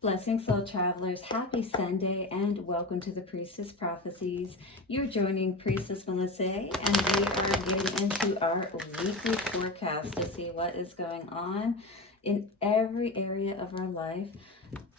Blessings, soul travelers. Happy Sunday and welcome to the Priestess Prophecies. You're joining Priestess Melissae, and we are getting into our weekly forecast to see what is going on in every area of our life,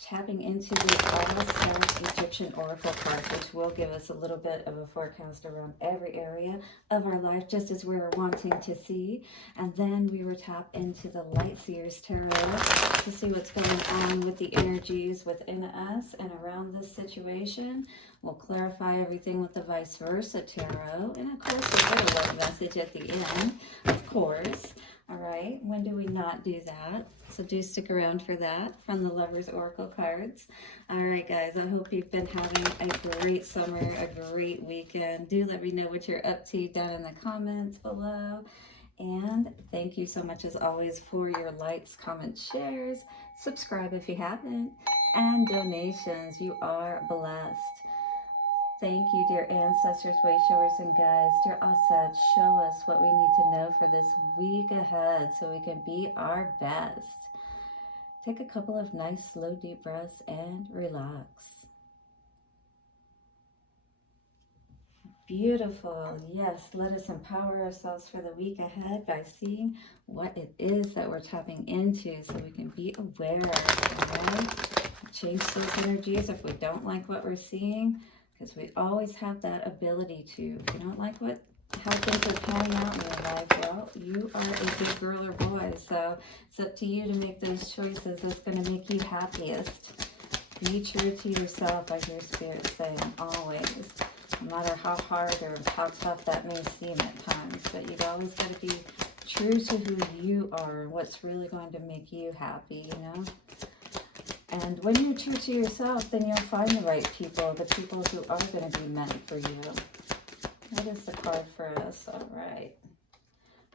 tapping into the Auset Egyptian Oracle card, which will give us a little bit of a forecast around every area of our life, just as we're wanting to see. And then we will tap into the Light Seers Tarot to see what's going on with the energies within us and around this situation. We'll clarify everything with the Vice Versa Tarot. And of course, a little light message at the end, of course. All right, when do we not do that? So do stick around for that from the Lovers Oracle cards. All right, guys, I hope you've been having a great summer, a great weekend. Do let me know what you're up to down in the comments below. And thank you so much, as always, for your likes, comments, shares. Subscribe if you haven't. And donations. You are blessed. Thank you, dear ancestors, way showers, and guides. Dear Auset, show us what we need to know for this week ahead so we can be our best. Take a couple of nice, slow, deep breaths and relax. Beautiful. Yes, let us empower ourselves for the week ahead by seeing what it is that we're tapping into so we can be aware, all right? Change those energies if we don't like what we're seeing, because we always have that ability to. If you don't like how things are panning out in your life, well, you are a good girl or boy, so it's up to you to make those choices that's going to make you happiest. Be true to yourself, I hear Spirit saying, always. No matter how hard or how tough that may seem at times, but you've always got to be true to who you are, what's really going to make you happy, you know? And when you're true to yourself, then you'll find the right people, the people who are going to be meant for you. That is the card for us. All right.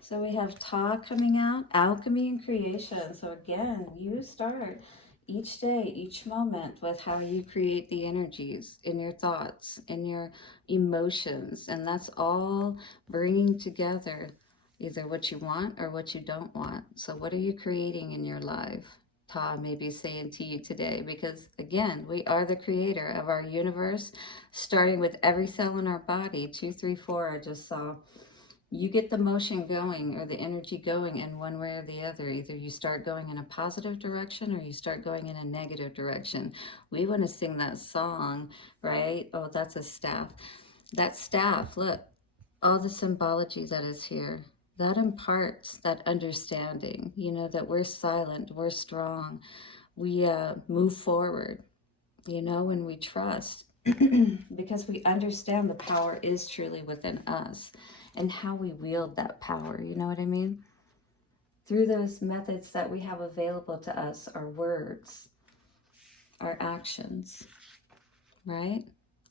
So we have Ta coming out, Alchemy and Creation. So again, you start each day, each moment with how you create the energies in your thoughts, in your emotions. And that's all bringing together either what you want or what you don't want. So what are you creating in your life? Ta may be saying to you today, because again, we are the creator of our universe, starting with every cell in our body. 2, 3, 4, I just saw. You get the motion going or the energy going in one way or the other. Either you start going in a positive direction or you start going in a negative direction. We want to sing that song, right? Oh, that's a staff. That staff, look, all the symbology that is here, that imparts that understanding, you know, that we're silent, we're strong, we move forward, you know, when we trust, because we understand the power is truly within us and how we wield that power, you know what I mean? Through those methods that we have available to us, our words, our actions, right?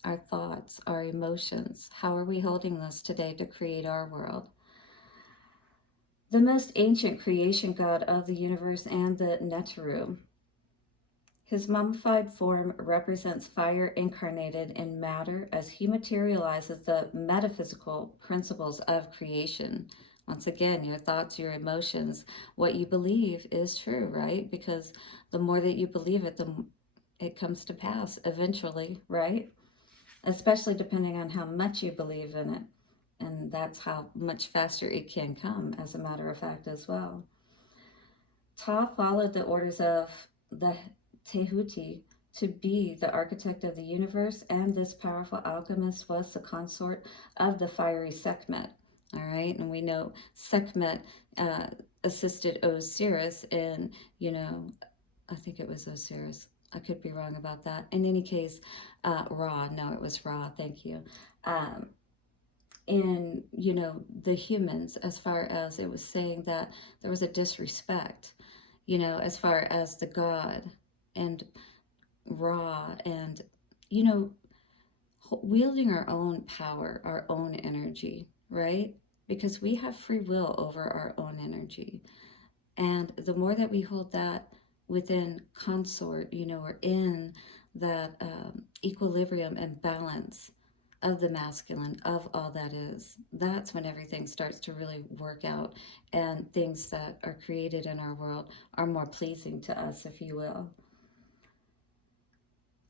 Our thoughts, our emotions. How are we holding this today to create our world? The most ancient creation god of the universe and the Neteru. His mummified form represents fire incarnated in matter as he materializes the metaphysical principles of creation. Once again, your thoughts, your emotions, what you believe is true, right? Because the more that you believe it, it comes to pass eventually, right? Especially depending on how much you believe in it. And that's how much faster it can come, as a matter of fact, as well. Ta followed the orders of the Tehuti to be the architect of the universe, and this powerful alchemist was the consort of the fiery Sekhmet. All right, and we know Sekhmet assisted Osiris in, you know, I think it was Osiris. I could be wrong about that. In any case, Ra, no, it was Ra, thank you. In, you know, the humans, as far as it was saying that there was a disrespect, you know, as far as the God and Ra, and, you know, wielding our own power, our own energy, right? Because we have free will over our own energy. And the more that we hold that within consort, you know, or in that equilibrium and balance of the masculine, of all that is, that's when everything starts to really work out, and things that are created in our world are more pleasing to us, if you will.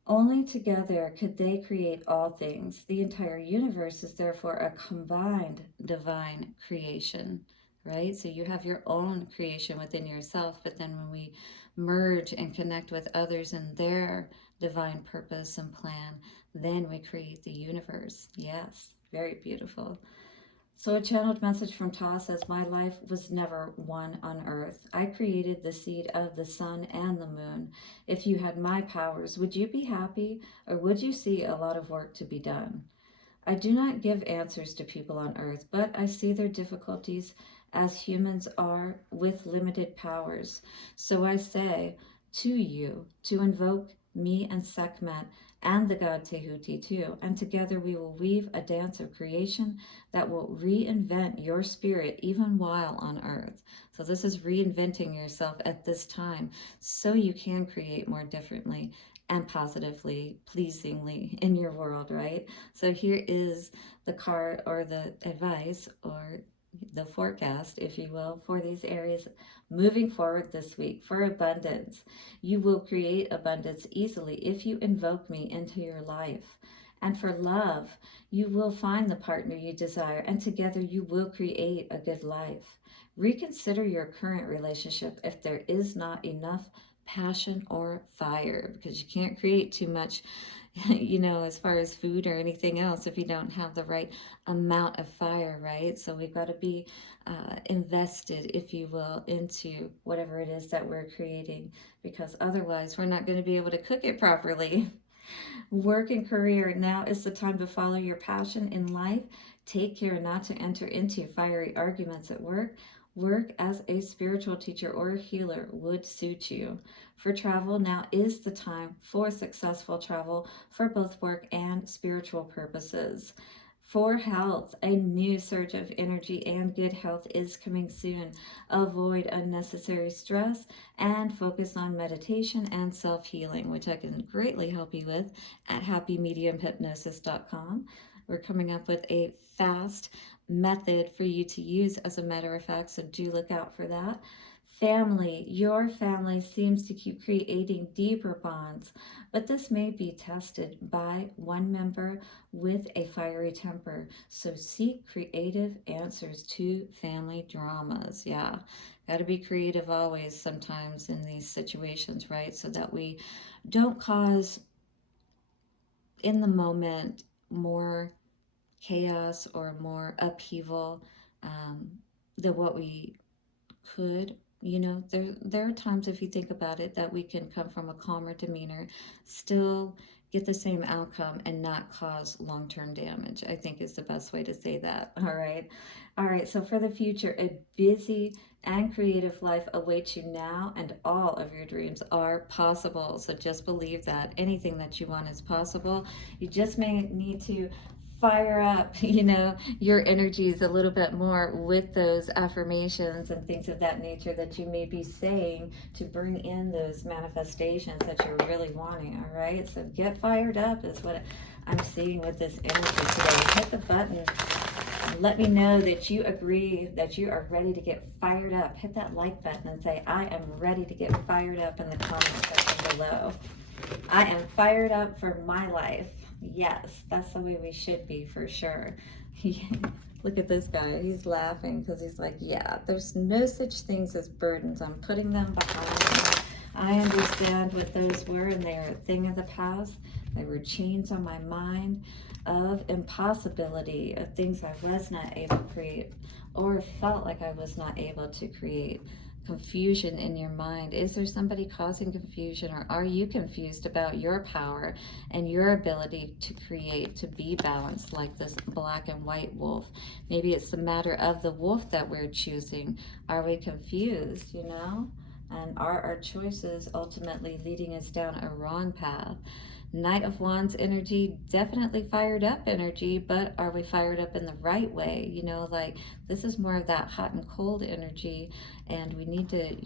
Only together could they create all things. The entire universe is therefore a combined divine creation, right? So you have your own creation within yourself, but then when we merge and connect with others in their divine purpose and plan, then we create the universe. Yes, very beautiful. So a channeled message from Ta says, my life was never one on earth. I created the seed of the sun and the moon. If you had my powers, would you be happy, or would you see a lot of work to be done? I do not give answers to people on earth, but I see their difficulties as humans are with limited powers. So I say to you to invoke me and Sekhmet and the god Tehuti too, and together we will weave a dance of creation that will reinvent your spirit even while on earth. So this is reinventing yourself at this time so you can create more differently and positively, pleasingly in your world, right? So here is the card or the advice or the forecast, if you will, for these areas moving forward this week. For abundance, you will create abundance easily if you invoke me into your life. And for love, you will find the partner you desire, and together you will create a good life. Reconsider your current relationship if there is not enough passion or fire, because you can't create too much as far as food or anything else if you don't have the right amount of fire, right? So we've got to be invested, if you will, into whatever it is that we're creating, because otherwise we're not going to be able to cook it properly. Work and career, now is the time to follow your passion in life. Take care not to enter into fiery arguments at work. Work as a spiritual teacher or a healer would suit you. For travel, now is the time for successful travel for both work and spiritual purposes. For health, a new surge of energy and good health is coming soon. Avoid unnecessary stress and focus on meditation and self-healing, which I can greatly help you with at happymediumhypnosis.com. We're coming up with a fast method for you to use, as a matter of fact, so do look out for that. Family, your family seems to keep creating deeper bonds, but this may be tested by one member with a fiery temper. So seek creative answers to family dramas. Yeah, got to be creative always sometimes in these situations, right? So that we don't cause in the moment more chaos or more upheaval than what we could. There are times, if you think about it, that we can come from a calmer demeanor, still get the same outcome and not cause long-term damage, I think is the best way to say that. All right, so for the future, a busy and creative life awaits you now, and all of your dreams are possible. So just believe that anything that you want is possible. You just may need to fire up, your energies a little bit more with those affirmations and things of that nature that you may be saying to bring in those manifestations that you're really wanting. All right, so get fired up is what I'm seeing with this energy today. Hit the button. Let me know that you agree, that you are ready to get fired up. Hit that like button and say, I am ready to get fired up in the comment section below. I am fired up for my life. Yes, that's the way we should be, for sure. Look at this guy. He's laughing because he's like, yeah, there's no such things as burdens. I'm putting them behind me. I understand what those were, and they are a thing of the past. They were chains on my mind of impossibility, of things I was not able to create or felt like I was not able to create. Confusion in your mind. Is there somebody causing confusion, or are you confused about your power and your ability to create, to be balanced like this black and white wolf? Maybe it's the matter of the wolf that we're choosing. Are we confused, And are our choices ultimately leading us down a wrong path? Knight of Wands energy, definitely fired up energy, but are we fired up in the right way? Like this is more of that hot and cold energy, and we need to,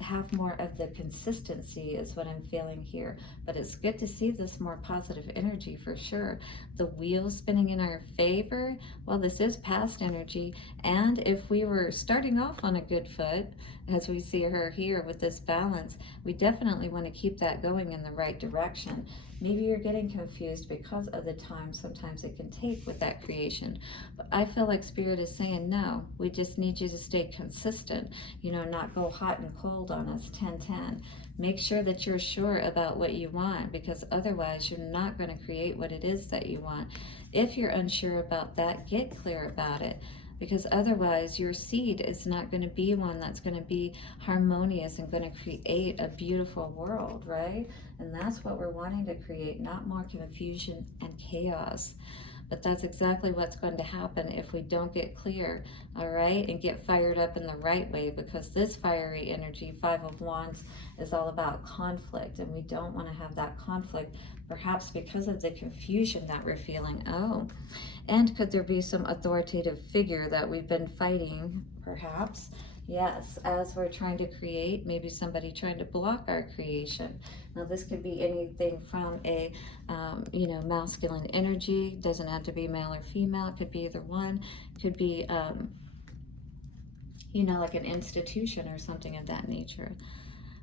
have more of the consistency is what I'm feeling here. But it's good to see this more positive energy for sure. The wheel spinning in our favor, well, this is past energy, and if we were starting off on a good foot, as we see her here with this balance, we definitely want to keep that going in the right direction. Maybe you're getting confused because of the time sometimes it can take with that creation. But I feel like Spirit is saying, no, we just need you to stay consistent, you know, not go hot and cold on us, 10-10. Make sure that you're sure about what you want, because otherwise you're not going to create what it is that you want. If you're unsure about that, get clear about it, because otherwise your seed is not going to be one that's going to be harmonious and going to create a beautiful world, right? And that's what we're wanting to create, not more confusion and chaos. But that's exactly what's going to happen if we don't get clear, all right, and get fired up in the right way, because this fiery energy, 5 of Wands, is all about conflict, and we don't want to have that conflict, perhaps because of the confusion that we're feeling. Oh, and could there be some authoritative figure that we've been fighting, perhaps? Yes, as we're trying to create, maybe somebody trying to block our creation. Now, this could be anything from a, you know, masculine energy. Doesn't have to be male or female. It could be either one. It could be, you know, like an institution or something of that nature.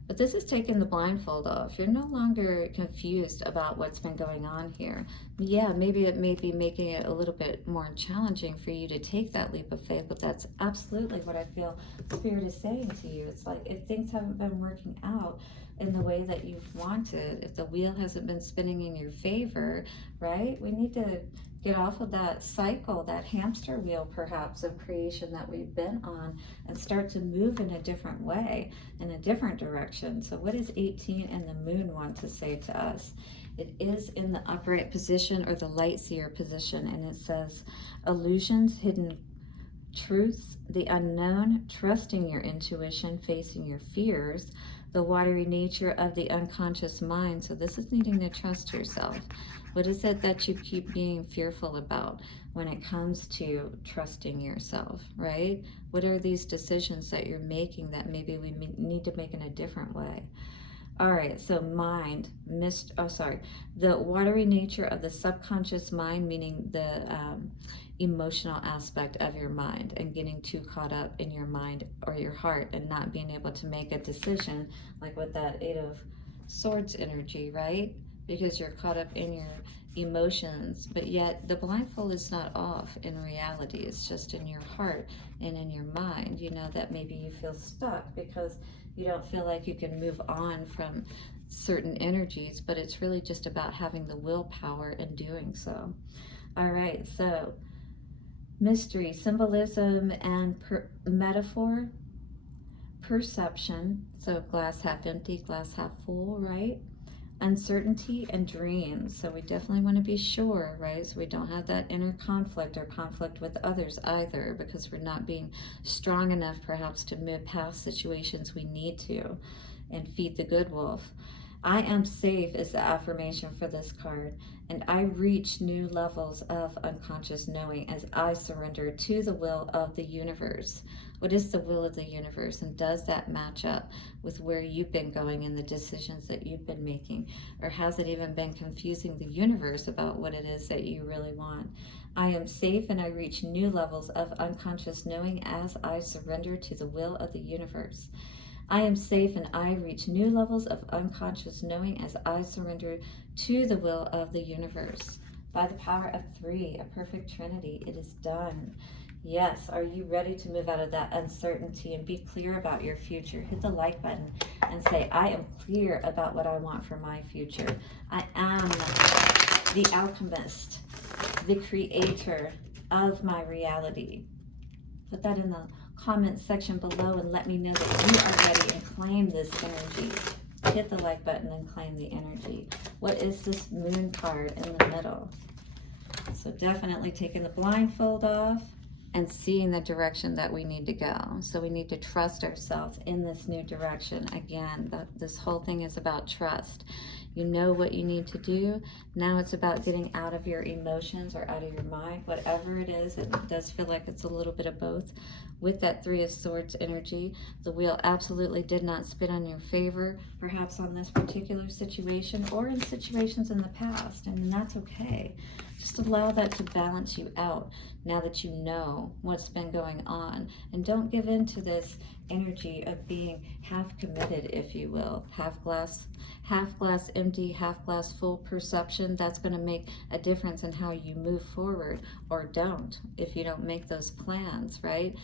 But this is taking the blindfold off. You're no longer confused about what's been going on here. Yeah, maybe it may be making it a little bit more challenging for you to take that leap of faith, but that's absolutely what I feel Spirit is saying to you. It's like, if things haven't been working out in the way that you've wanted, if the wheel hasn't been spinning in your favor, right? We need to get off of that cycle, that hamster wheel perhaps of creation that we've been on, and start to move in a different way, in a different direction. So what does 18 and the moon want to say to us? It is in the upright position, or the light seer position, and it says illusions, hidden truths, the unknown, trusting your intuition, facing your fears, the watery nature of the unconscious mind. So this is needing to trust yourself. What is it that you keep being fearful about when it comes to trusting yourself, right? What are these decisions that you're making that maybe we need to make in a different way? All right, so mind, the watery nature of the subconscious mind, meaning the emotional aspect of your mind, and getting too caught up in your mind or your heart and not being able to make a decision, like with that 8 of Swords energy, right? Because you're caught up in your emotions, but yet the blindfold is not off in reality. It's just in your heart and in your mind, you know, that maybe you feel stuck because you don't feel like you can move on from certain energies, but it's really just about having the willpower and doing so. All right, so mystery, symbolism, and metaphor, perception, so glass half empty, glass half full, right? Uncertainty and dreams. So we definitely want to be sure, right? So we don't have that inner conflict or conflict with others either, because we're not being strong enough perhaps to move past situations we need to and feed the good wolf. I am safe is the affirmation for this card, and I reach new levels of unconscious knowing as I surrender to the will of the universe. What is the will of the universe, and does that match up with where you've been going and the decisions that you've been making? Or has it even been confusing the universe about what it is that you really want? I am safe and I reach new levels of unconscious knowing as I surrender to the will of the universe. I am safe and I reach new levels of unconscious knowing as I surrender to the will of the universe. By the power of 3, a perfect trinity, it is done. Yes, are you ready to move out of that uncertainty and be clear about your future? Hit the like button and say, I am clear about what I want for my future. I am the alchemist, the creator of my reality. Put that in the comment section below and let me know that you are ready and claim this energy. Hit the like button and claim the energy. What is this moon card in the middle? So definitely taking the blindfold off and seeing the direction that we need to go. So we need to trust ourselves in this new direction. Again, this whole thing is about trust. You know what you need to do. Now it's about getting out of your emotions or out of your mind, whatever it is. It does feel like it's a little bit of both with that Three of Swords energy. The wheel absolutely did not spin on your favor, perhaps on this particular situation or in situations in the past, and that's okay. Just allow that to balance you out now that you know what's been going on, and don't give in to this energy of being half committed, if you will. Half glass empty, half glass full perception. That's going to make a difference in how you move forward, or don't, if you don't make those plans, right,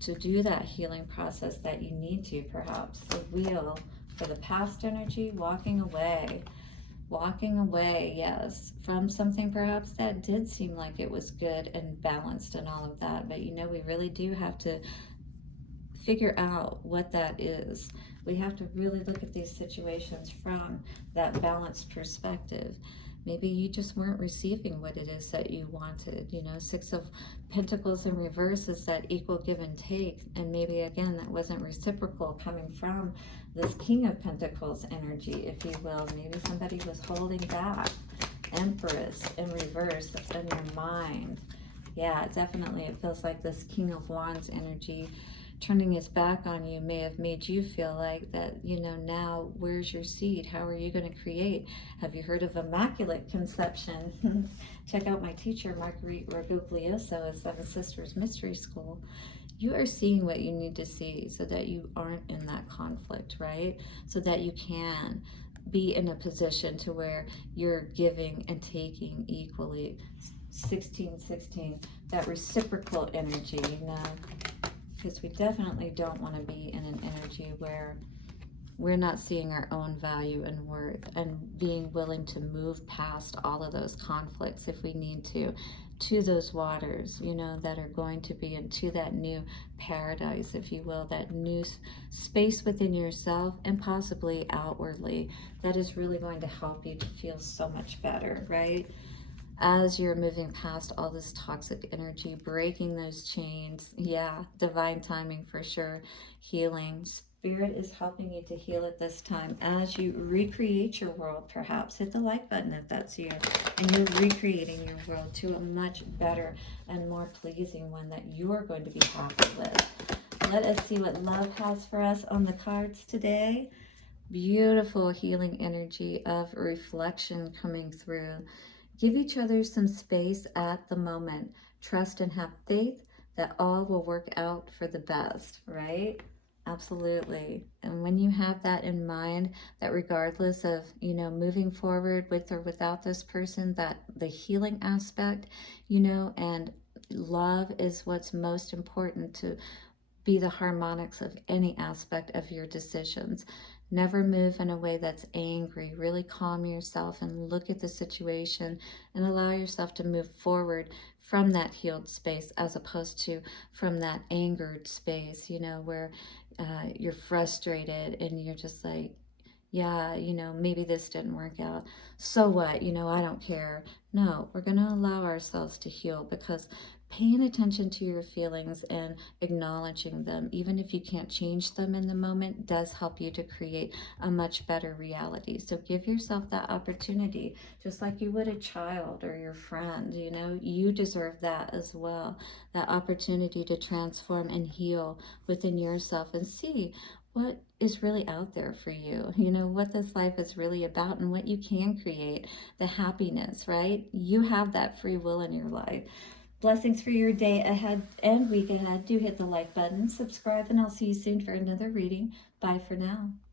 to do that healing process that you need to. Perhaps the wheel for the past energy, walking away, yes, from something perhaps that did seem like it was good and balanced and all of that. But we really do have to figure out what that is. We have to really look at these situations from that balanced perspective. Maybe you just weren't receiving what it is that you wanted. Six of Pentacles in reverse is that equal give and take. And maybe, again, that wasn't reciprocal coming from this King of Pentacles energy, if you will. Maybe somebody was holding back. Empress in reverse in your mind. Yeah, definitely. It feels like this King of Wands energy turning his back on you may have made you feel like that, now where's your seed? How are you going to create? Have you heard of Immaculate Conception? Check out my teacher, Marguerite Raguglioso, at Seven Sisters Mystery School. You are seeing what you need to see so that you aren't in that conflict, right? So that you can be in a position to where you're giving and taking equally. 1616, that reciprocal energy, because we definitely don't want to be in an energy where we're not seeing our own value and worth, and being willing to move past all of those conflicts if we need to those waters, that are going to be into that new paradise, if you will, that new space within yourself and possibly outwardly that is really going to help you to feel so much better, right? As you're moving past all this toxic energy, breaking those chains. Yeah, divine timing for sure. Healing. Spirit is helping you to heal at this time as you recreate your world, perhaps. Hit the like button if that's you. And you're recreating your world to a much better and more pleasing one that you're going to be happy with. Let us see what love has for us on the cards today. Beautiful healing energy of reflection coming through. Give each other some space at the moment. Trust and have faith that all will work out for the best, right? Absolutely. And when you have that in mind, that regardless of, moving forward with or without this person, that the healing aspect, and love is what's most important to be the harmonics of any aspect of your decisions. Never move in a way that's angry. Really calm yourself and look at the situation and allow yourself to move forward from that healed space, as opposed to from that angered space, where you're frustrated and you're just like, yeah, maybe this didn't work out. So what? I don't care. No, we're going to allow ourselves to heal, because paying attention to your feelings and acknowledging them, even if you can't change them in the moment, does help you to create a much better reality. So give yourself that opportunity, just like you would a child or your friend. You deserve that as well, that opportunity to transform and heal within yourself and see what is really out there for you, what this life is really about and what you can create, the happiness, right? You have that free will in your life. Blessings for your day ahead and week ahead. Do hit the like button, subscribe, and I'll see you soon for another reading. Bye for now.